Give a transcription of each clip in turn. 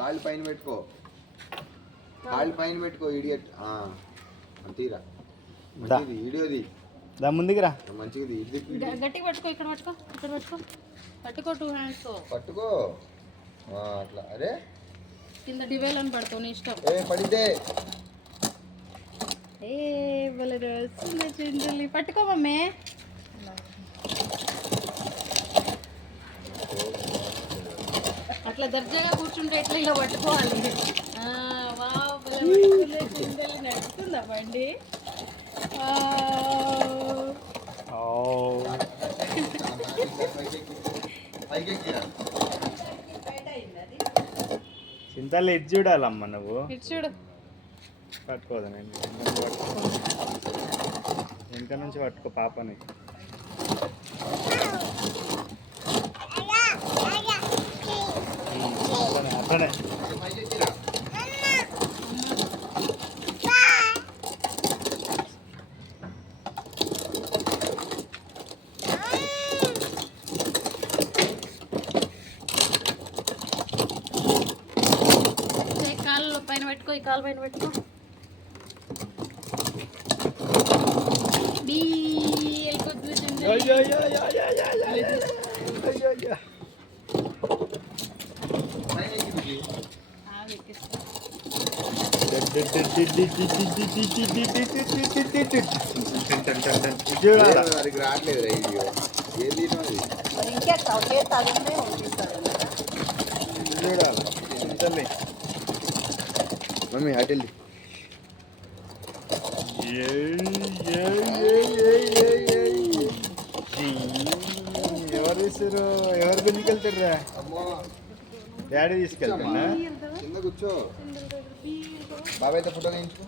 కాళ్ళు పైన పెట్టుకో, కాళ్ళు పైన పెట్టుకో. ఇడియట్ తీరా వీడియోది దా ముందుకు రా. మంచిది. గట్టిగా పట్టుకో, ఇక్కడ పట్టుకో, ఇక్కడ పట్టుకో, పట్టుకో 2 hands తో పట్టుకో అట్లా. అరే కింద డివైల్ అని పడుకో, నీ ఇష్టం. పడితే చింతల్లి పట్టుకో మమ్మీ. అట్లా దర్జాగా కూర్చుంటే ఎట్లా ఇలా పట్టుకోవాలి. చింతల్లి నడుస్తుందా బండి? చింతల్లి ఇటు చూడాలమ్మ, నువ్వు ఇటు చూడు. పట్టుకోదు. నేను వెనక నుంచి పట్టుకో పాపని. అట్లనే కాళ్ళు పైన పెట్టుకో, ఈ కాలు పైన పెట్టుకో. రావట్లేదు వీడియో. మమ్మీ అటెళ్ళి. ఎవరు తీసారు? ఎవరు గుంజుకెళ్తారా? డాడీ తీసుకెళ్తున్నా. కింద కూర్చో. బాబాయ్తో ఫోటో వేయించుకో.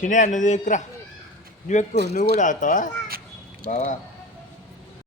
చిన్న నువ్వు ఎక్కురా, నువ్వు ఎక్కువ. నువ్వు కూడా ఆగుతావా బావా?